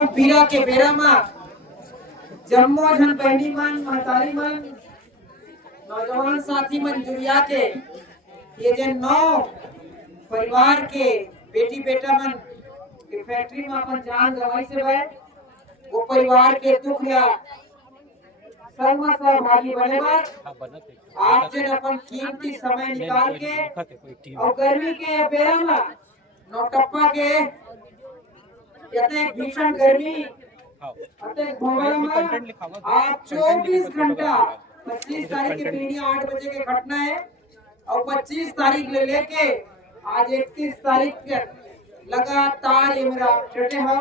पीरा के बेरा में जम्मो जन बहनी मन महतारी मन नौजवान साथी मन जुड़िया के ये जे नौ परिवार के बेटी बेटा मन के फैक्ट्री में अपन जान गवाई से भाई वो परिवार के दुख या संग में सहभागी बने बार आप जन अपन कीमती समय निकाल के और गर्मी के बेरा में नौटप्पा के भीषण गर्मी आप 24 घंटा 25 तारीख के पीढ़ी 8 बजे के घटना है और 25 तारीख ले लेके आज 31 तारीख के लगातार ये मेरा चटे हो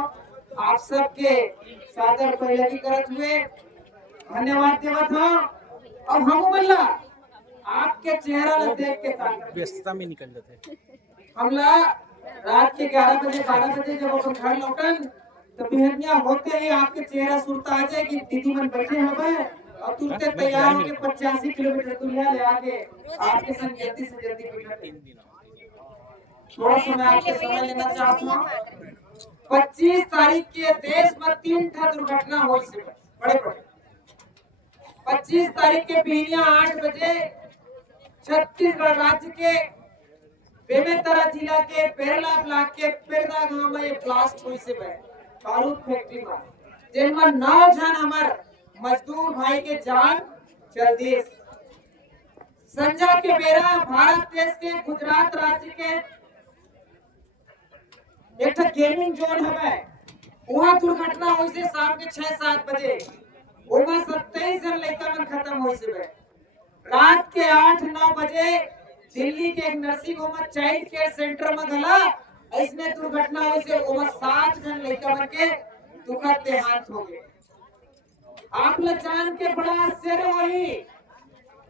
आप सबके सादर पहले करत हुए धन्यवाद देवत हो और हम बोला आपके चेहरा ला देख के व्यस्तता में निकल जाते हमला रात के 11 बजे 12 बजे जब अपन घर लौटन तो बिहनिया होते ही आपके चेहरा सुरता आ जाए कि दीदी मन बैठे हवे और तुरंत तैयार होके 85 किलोमीटर दूरिया ले आके आपके संग जल्दी से जल्दी बैठे थोड़ा समय आपके समय लेना चाहता हूँ 25 तारीख के देश में 3 ठा दुर्घटना हुई से बड़े बड़े 25 तारीख के बिहनिया 8 बजे छत्तीसगढ़ राज्य के बेमेतरा जिला के पेरला ब्लॉक के पेरदा गांव में एक ब्लास्ट हुई से बारूद फैक्ट्री में जिनमें 9 जन हमार मजदूर भाई के जान चल दी। संजा के बेरा भारत देश के गुजरात राज्य के एक गेमिंग जोन है वहाँ दुर्घटना हुई से शाम के 6-7 बजे वहाँ 27 जन लड़का मन खत्म हुई से रात के 8-9 बजे दिल्ली के एक nursing home child care centre में गला इसमें दुर्घटना हुई से ओवर 7 जन लड़का मन के दुखद देहांत हो गए। आप लोग जान के बड़ा आश्चर्य हुई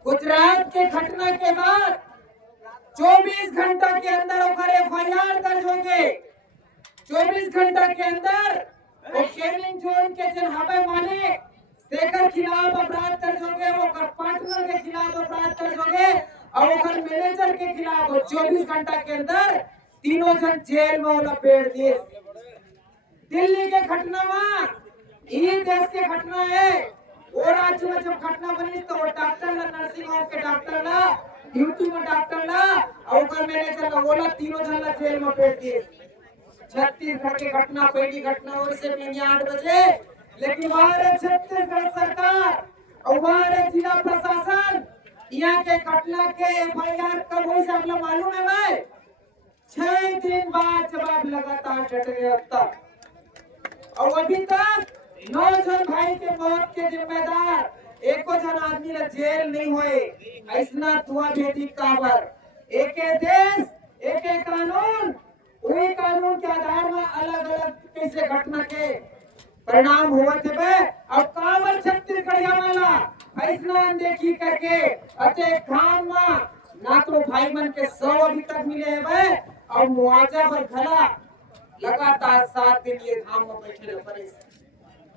गुजरात के घटना के बाद 24 घंटा के अंदर FIR दर्ज हो गए। 24 घंटा के अंदर वो शेयरिंग जोन के जन हवे मालिक देकर खिलाफ अपराध दर्ज हो गए, वो पार्टनर के खिलाफ अपराध दर्ज हो गए और वो मैनेजर के खिलाफ 24 घंटा के अंदर तीनों जन जेल में लपेट दिए। दिल्ली के घटना में ये देश के घटना है वो राज्य में जब घटना बनी तो वो डॉक्टर ला नर्सिंग होम के डॉक्टर ला ड्यूटी में डॉक्टर ला और मैनेजर ला बोला तीनों जन ला जेल में पेट दिए। छत्तीसगढ़ की घटना पहली घटना हुई से 8 बजे लेकिन हमारे छत्तीसगढ़ सरकार और हमारे जिला प्रशासन यहाँ के घटना के FIR कब हुई से आप लोग मालूम है भाई 6 दिन बाद जवाब लगातार डटे तक और अभी तक 9 जन भाई के मौत के जिम्मेदार एको जन आदमी ने जेल नहीं हुए। ऐसा धुआं भेदी काबर एक देश एक कानून वही कानून के आधार में अलग अलग कैसे घटना के परिणाम हुआ थे और काबर छत्तीसगढ़िया वाला ऐसा देखी करके अते काम में ना तो भाई मन के 100 अभी तक मिले है और मुआवजा पर घला लगातार 7 दिन ये धाम में बैठे रहे।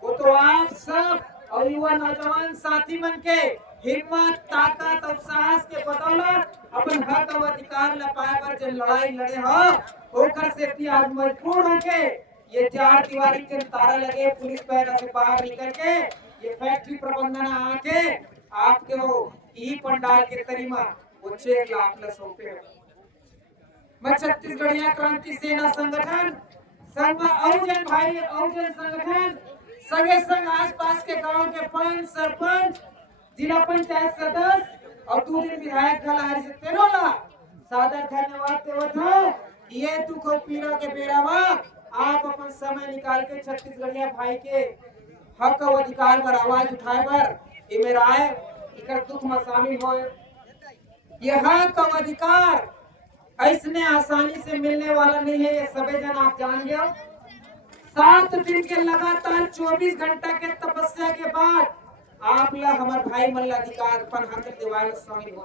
वो तो आप सब और युवा नौजवान साथी मन के हिम्मत ताकत और साहस के बदौलत अपन हक और अधिकार ला पाए पर जो लड़ाई लड़े हो ओकर से आज मजबूर होके ये 4 दीवारी के तारा लगे पुलिस पैरा से बाहर निकल के ये फैक्ट्री प्रबंधन आके आपके वो ई पंडाल के तरीमा वो 6 लाख ला सौंपे। मैं छत्तीसगढ़िया क्रांति सेना संगठन संघ औजन भाई औजन संगठन सगे संग आसपास के गांव के पंच सरपंच जिला पंचायत सदस्य और 2 दिन विधायक गलारी से तेरो ला सादर धन्यवाद देवत हो। ये दुख पीड़ा के बेरा में आप अपन समय निकाल के छत्तीसगढ़िया भाई के हक और अधिकार पर आवाज उठाए पर ये मेरा है इकर दुख में शामिल हो। यह हक और अधिकार ऐसने आसानी से मिलने वाला नहीं है, ये सभी जन आप जान गए। 7 दिन के लगातार 24 घंटा के तपस्या के बाद आप ला हमारे भाई मन अधिकार पर हक दिवाली शामिल हो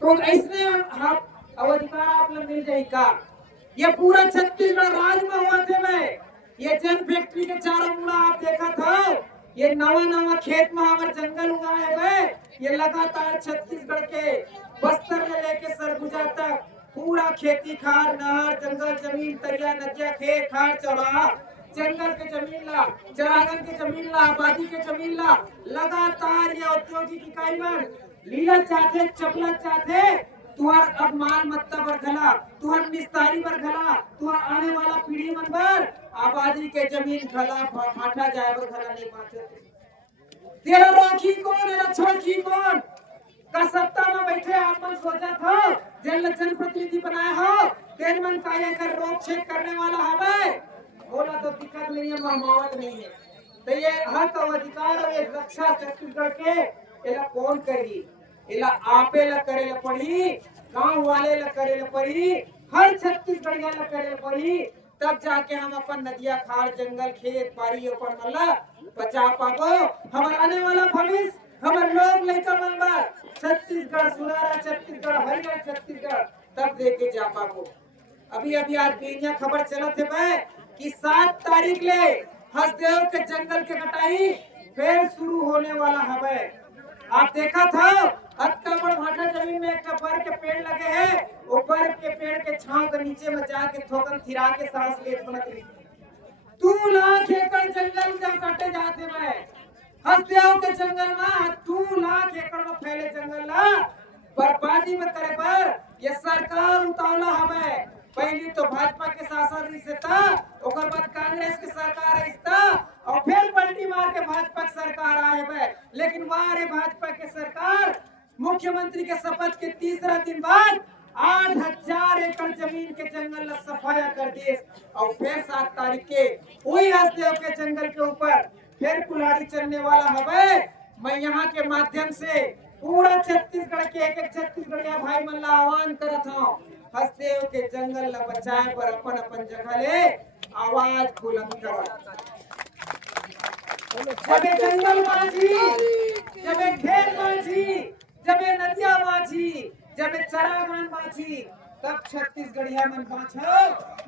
तो ऐसने हम अधिकार आप लोग मिल जाएगा। ये पूरा छत्तीसगढ़ राज्य में हुआ थे मैं ये जन फैक्ट्री के चारों मुड़ा आप देखा था ये नवा खेत में हमारे जंगल उगाए हुए ये लगातार छत्तीसगढ़ के बस्तर में लेके सरगुजा तक पूरा खेती खार नहर जंगल जमीन तरिया नदिया खेत खार चौराहा जंगल के जमीन ला, चरागन के जमीन ला, आबादी के जमीन ला लगातार ये औद्योगिक इकाई मन लीलत चाहते, चपलत चाहते, तुहर अब माल मत्ता बर घला, तुहर निस्तारी बर घला, तुहर आने वाला पीढ़ी मन बर आबादी के जमीन घला फाटा जाए बर घला नहीं बाँचत। तेरा राखी कौन है, छोड़खी कौन? का सत्ता में बैठे आपन सोचत हो, जेल जनप्रतिनिधि बनाए हो, तेन मन काया कर रोक छेक करने वाला हवे, बोला तो दिक्कत नहीं है, महमावत नहीं है। तो ये हक और अधिकार और ये रक्षा छत्तीसगढ़ के एला कौन करी? एला आपे ला करे ला पड़ी, गांव वाले ला करे ला पड़ी, हर छत्तीसगढ़िया ला करे ला पड़ी, तब जाके हम अपन नदिया खाल जंगल खेत बाड़ी अपन मला बचा पाबो। हमार आने वाला भविष्य, हमार लोग लड़का मन बा छत्तीसगढ़ सुनारा, छत्तीसगढ़ हरियर छत्तीसगढ़ तब देके जा पाबो। अभी अभी आज बेनिया खबर चलत है बे कि 7 तारीख ले हसदेव के जंगल के कटाई फिर शुरू होने वाला है। आप देखा था अत्ता बड़ भाटा जमीन में एक बर के पेड़ लगे हैं, वो बर के पेड़ के छांव के नीचे में जाके थोकन थिरा के सांस लेत बनत रही। 2 लाख एकड़ जंगल जब कटे जाते मैं हसदेव के जंगल में 2 लाख एकड़ में फैले जंगल ला बर्बादी में करे पर ये सरकार उतावला हमें। पहली तो भाजपा के शासन रही से था, ओकर बाद कांग्रेस के सरकार रही था, और फिर पलटी मार के भाजपा की सरकार आए है। लेकिन वहां रे भाजपा के सरकार मुख्यमंत्री के शपथ के तीसरा दिन बाद 8000 एकड़ जमीन के जंगल सफाया कर दिए, और फिर 7 तारीख के वही हसदेव के जंगल के ऊपर फिर कुल्हाड़ी चलने वाला है। मैं यहाँ के माध्यम से पूरा छत्तीसगढ़ के एक छत्तीसगढ़िया भाई मन ला आह्वान करत हूँ, हसदेव के जंगल ला बचाए पर अपन अपन जगह ले आवाज बुलंद करो। जबे जंगल माझी, जबे खेत माझी, जबे नदिया माझी, जबे चरागान माझी, तब छत्तीसगढ़िया मन बाँचो।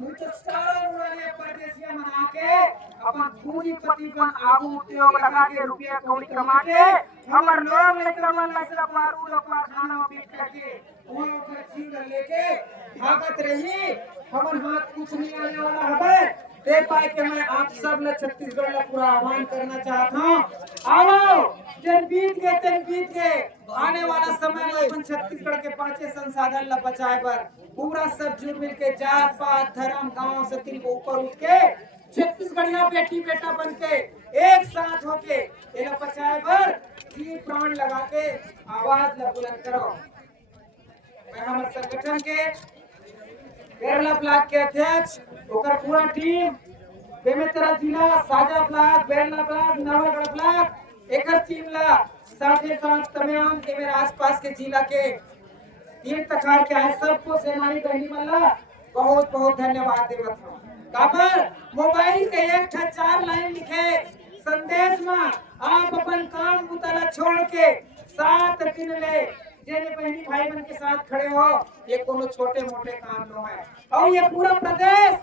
मुझ तो सारा उड़ाने परदेसिया मन आके अपन पूंजीपति बन आगू उद्योग लगा के रुपया कौड़ी कमा के हमर लोग लेकर मन लगा बारूद अपना खाना बेच करके वहाँ पर चीज लेके भागत रही। हमर हाथ कुछ नहीं आने वाला है। दे पाए के मैं आप सब ने छत्तीसगढ़ ला पूरा आह्वान करना चाहता हूँ, आओ जन बीत गए आने वाला समय में अपन छत्तीसगढ़ के पांचे संसाधन ला बचाए बर पूरा सब जुड़ मिल के जात पात धर्म गांव से तीन को ऊपर उठ के छत्तीसगढ़िया बेटी बेटा बन के एक साथ होके इन्हें बचाए बर जी प्राण लगा के आवाज ला बुलंद करो। मैं हमारे संगठन के केरला ब्लॉक के अध्यक्ष ओकर पूरा टीम बेमेतरा जिला Saja block Berla block Navagarh block एकर टीम ला साथ तमाम के मेरे आसपास के जिला के तीन तखार के है सबको सेनानी बहनी मन ला बहुत बहुत धन्यवाद देवत हूँ। काबर मोबाइल के 1-4 लाइन लिखे संदेश में आप अपन काम बुतला छोड़ के 7 दिन ले जेने बहनी भाई बहन के साथ खड़े हो, ये कोनो छोटे मोटे काम न है। और ये पूरा प्रदेश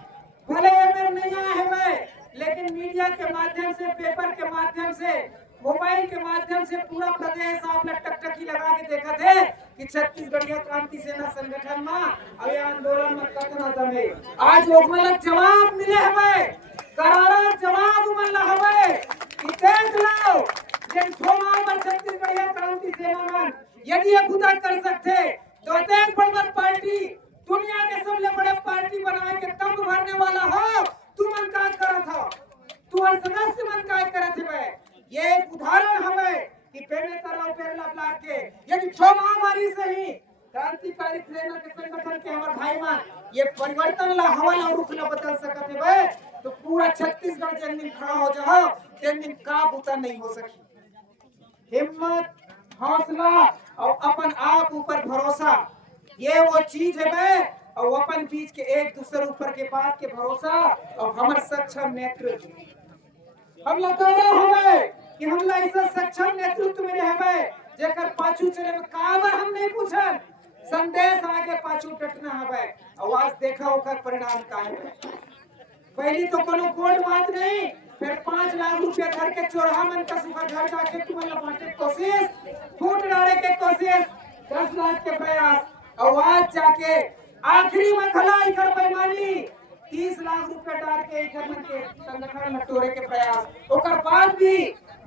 भले में नहीं आए हुए, लेकिन मीडिया के माध्यम से, पेपर के माध्यम से, मोबाइल के माध्यम से पूरा प्रदेश आपने टकटकी लगा के देखा थे कि छत्तीसगढ़िया क्रांति सेना संगठन में अभी आंदोलन में कतना दमे आज वो मतलब जवाब मिले हमें, करारा जवाब मिला हमें कि देख लो जिन ठोमा में छत्तीसगढ़िया क्रांति सेना में यदि ये खुदा कर सकते तो एक बड़ी पार्टी दुनिया के सबसे बड़े पार्टी बनाए के तब भरने वाला हो। तू मन का करा था, तू हर सदस्य मन का करा थे। ये एक उदाहरण हमें कि पहले तरह पेरला ब्लॉक के यदि महामारी से ही क्रांतिकारी सेना के संगठन के हमारे भाई मान ये परिवर्तन ला हवाला रुख ला बदल सकते हुए तो पूरा छत्तीसगढ़ जिन दिन खड़ा हो जाओ जिन दिन का बुता नहीं हो सकी। हिम्मत, हौसला और अपन आप ऊपर भरोसा ये वो चीज है बे, और अपन बीच के एक दूसरे ऊपर के बात के भरोसा और हमारे सक्षम नेतृत्व हम लगा रहे कि हम ऐसा सक्षम नेतृत्व में हमें जेकर पाछू चले में काबर हम नहीं पूछन संदेश आगे पाछू टटना हमें आवाज देखा होकर परिणाम का है। पहली तो कोनो कोड बात नहीं, फिर 5 लाख रुपया घर के चोरहा मन का सुबह घर जाके तुम्हारा बांटे कोशिश, फूट डाले के कोशिश, 10 लाख के प्रयास, आवाज जाके आखिरी में खलाई कर बेईमानी 30 लाख रुपए डाल के एक मन के संगठन में तोड़े के प्रयास ओकर बाद भी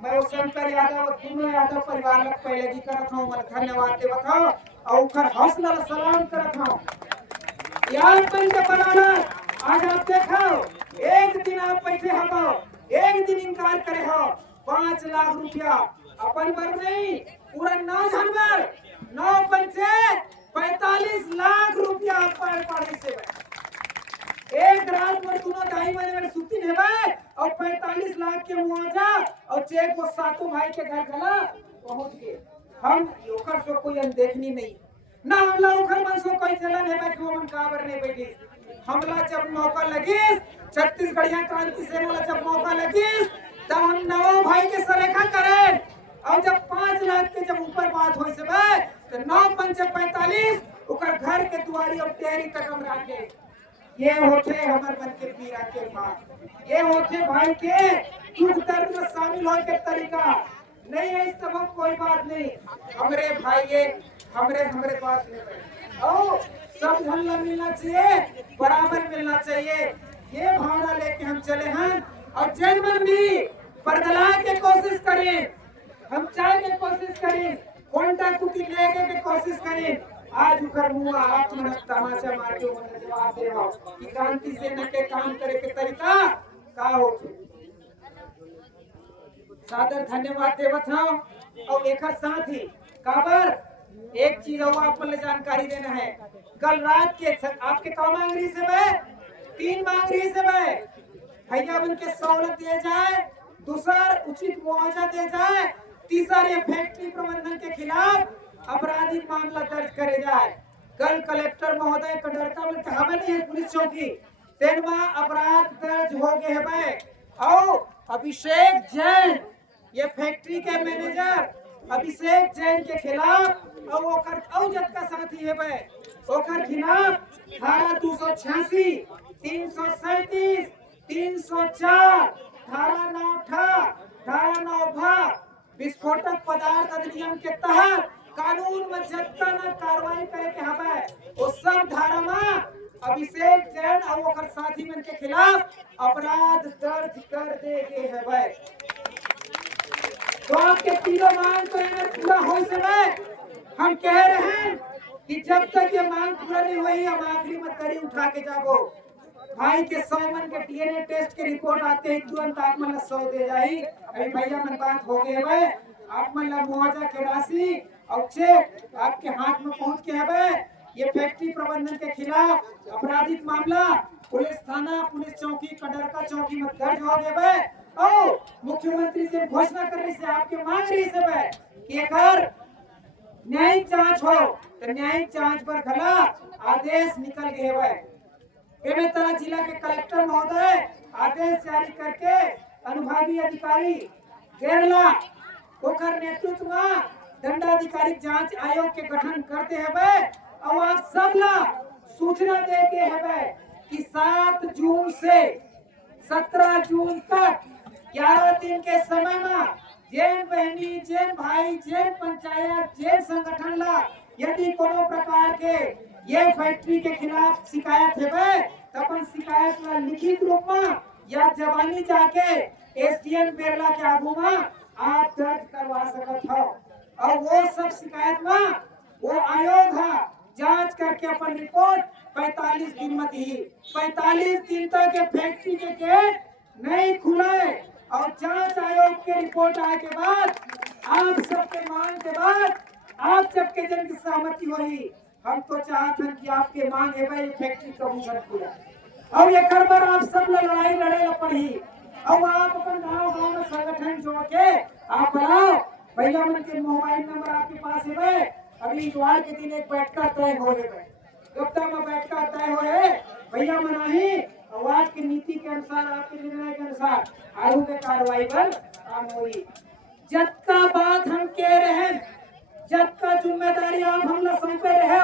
मैं वो शंकर यादव और दोनों यादव परिवार लग पहले भी करत हूं मैं धन्यवाद देवत हूं और ओकर हौसला सलाम करत हूं यार बन के बनाना आज आप देखो एक दिन आप बैठे हो एक दिन इनकार करे हो 5 लाख रुपया अपन पर नहीं पूरा 9 जनवर 9 पंचे 45 लाख रुपया अपन पड़े से एक रात में दोनों ढाई बजे में सुती है और 45 लाख के मुआवजा और चेक वो सातों भाई के घर गला पहुंच गए हम ओकर सो कोई अनदेखनी नहीं ना हमला ओकर मन सो कोई चलन है बैठ मन काबर नहीं बैठी हमला जब मौका लगी छत्तीसगढ़िया क्रांति सेना ला जब मौका लगी तब हम नौ भाई के सरेखा करें और जब 5 लाख के जब ऊपर बात हो से तो 9 पंचे 45 ओकर घर के दुआरी और टेरी तक हम रखे ये होते हमारे मन के पीरा के बात ये होते भाई के दुख दर्द में शामिल होने के तरीका नहीं है इस सब कोई बात नहीं हमरे भाई ये हमरे बात नहीं और सब धन मिलना चाहिए बराबर मिलना चाहिए ये भावना लेके हम चले हैं और जन्मन भी बदला के कोशिश करें हम चाय के कोशिश करें कोंटा कुटी लेके के कोशिश करें आज उकर मुंह आप मन तमाशा मार के मन जवाब दे हो कि क्रांति सेना के काम करे के तरीका का होते सादर धन्यवाद देवत हूं और एक साथ ही काबर एक चीज और आप को जानकारी देना है कल रात के आपके काम मांग रही से मैं 3 मांग रही से मैं भैया बन के सहूलत दिए जाए दूसर उचित मुआवजा दे जाए तीसरा ये फैक्ट्री प्रबंधन के खिलाफ आपराधिक मामला दर्ज करे जाए कल कलेक्टर महोदय कटरका में कहावत नहीं है पुलिस चौकी तेनमा अपराध दर्ज हो गए है और अभिषेक जैन ये फैक्ट्री के मैनेजर अभिषेक जैन के खिलाफ और ओकर औजत का साथी है भाई ओकर खिलाफ धारा 286 337 304 धारा 9 धारा 9 विस्फोटक पदार्थ अधिनियम के तहत कानून में जत्ता न कार्रवाई करे के हवे वो सब धारा में अभिषेक जैन और ओकर साथी मन के खिलाफ अपराध दर्ज कर दे गए हवे तो आपके तीनों मांग तो पूरा हो सके हम कह रहे हैं कि जब तक ये मांग पूरा नहीं हुई हम आखिरी में कड़ी उठा के जाबो भाई के 100 मन के डीएनए टेस्ट के रिपोर्ट आते ही तुरंत आप मन 100 दे जाई अभी भैया मन बात हो गए है आप मन ला मुआवजा के राशि और चेक आपके हाथ में पहुंच के हवे ये फैक्ट्री प्रबंधन के खिलाफ आपराधिक मामला पुलिस थाना पुलिस चौकी कटरका चौकी में दर्ज हो गए है और मुख्यमंत्री से घोषणा करने से आपके मांग रही है कि अगर न्यायिक जांच हो तो न्यायिक जांच पर खला आदेश निकल गए है बेमेतरा जिला के कलेक्टर महोदय आदेश जारी करके अनुभागीय अधिकारी केरला ओकर नेतृत्व में दंडाधिकारी जांच आयोग के गठन करते हैं और आप सब ला सूचना दे के है कि 7 जून से 17 जून तक 11 दिन के समय में जैन बहनी जैन भाई जैन पंचायत जैन संगठन ला यदि कोनो प्रकार के ये फैक्ट्री के खिलाफ शिकायत है तो अपन शिकायत ला लिखित रूप में या जवानी जाके एसडीएम बेरला के आगू में आप दर्ज करवा सकत हो और वो सब शिकायत में वो आयोग है जांच करके अपन रिपोर्ट 45 दिन में दी 45 दिन तक ये फैक्ट्री के गेट नहीं खुले और जांच आयोग की रिपोर्ट आए के बाद आप सबके मांग के बाद आप सबके जन की सहमति हुई हम तो चाहते हैं कि आपके मांग है भाई फैक्ट्री कमीशन खुले और ये खबर आप सब लड़ाई लड़े पड़ी और आप अपन गाँव में संगठन जोड़ के आप बनाओ भैया मन के मोबाइल नंबर आपके पास है अभी इतवार के दिन एक बैठका तय हो रहे कब में बैठका तय हो रहे भैया मनाही आवाज की नीति के अनुसार आपके निर्णय के अनुसार आयु के कार्रवाई पर काम हुई जब का बात हम कह रहे हैं जब का जिम्मेदारी आप हम लोग सौंपे रहे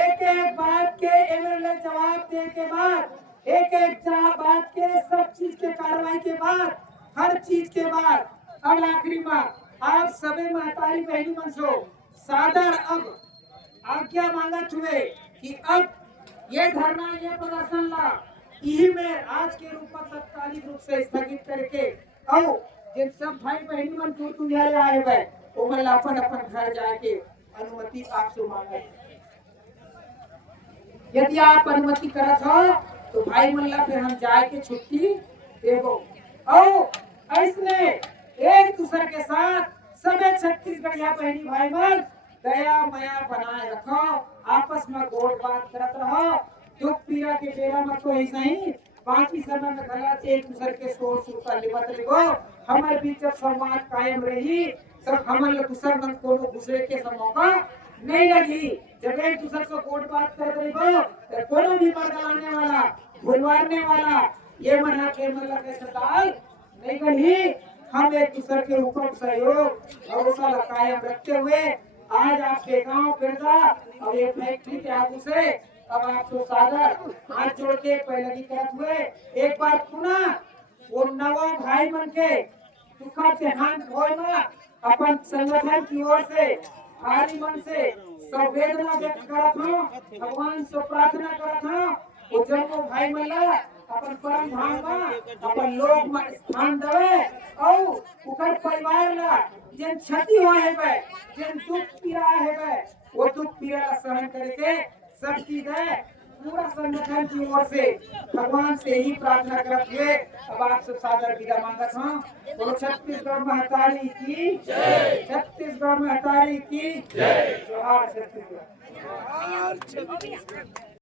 एक एक बात के एमएलए जवाब दे के बाद एक एक बात के सब चीज के कार्रवाई के बाद हर चीज के बाद अब आखिरी बात आप सभी महतारी बहनी मन सो सादर अब आज्ञा मांगत हुए कि अब ये धरना ये प्रदर्शन ला यही में आज के रूप में तत्कालिक रूप से स्थगित करके और जिन सब भाई बहनी मन तू यहाँ आए हुए वो मन अपन अपन घर जाके अनुमति आपसे मांगे। यदि आप अनुमति करत हो तो भाई मन ला फिर हम जाए के छुट्टी देबो और ऐसने एक दूसरे के साथ सबे छत्तीसगढ़िया बहनी भाई मन दया माया बनाए रखो, आपस में गोड़ बात करत रहो, दुख पीड़ा के बेरा में तो ऐसा ही बाकी समय में गलत एक दूसरे के सोच सुरता लेवत लेगो हमारे बीच जब संवाद कायम रही तब हमारे दूसर मन को दूसरे के मौका नहीं लगी। जब एक दूसरे को गोड़ बात कर रही हो तो कोनो भी मर गलाने वाला भुलवाने वाला ये मना के मतलब के सताल नहीं कही। हम एक दूसरे के ऊपर सहयोग भरोसा कायम रखते हुए आज आपके गांव फिरदा और ये फैक्ट्री के आगू से अब आपको सादर हाथ जोड़ के पहले करत हुए एक बार पुनः वो नवा भाई मन के दुखद देहांत होय में अपन संगठन की ओर से भारी मन से संवेदना व्यक्त करत हूं, भगवान से प्रार्थना करत हूं वो जन्मो भाई मन ला अपन परम धाम में अपन लोग में स्थान देवे और उकर परिवार ला जिन क्षति हुआ है जिन दुख पीड़ा है वो दुख पीड़ा ला सहन करके शक्ति दे। पूरा संगठन की ओर से भगवान से ही प्रार्थना करते हुए अब आप सब सादर विदा मांगत हूँ। बोलो छत्तीसगढ़ महतारी की जय, छत्तीसगढ़ महतारी की जय, जोहार छत्तीसगढ़।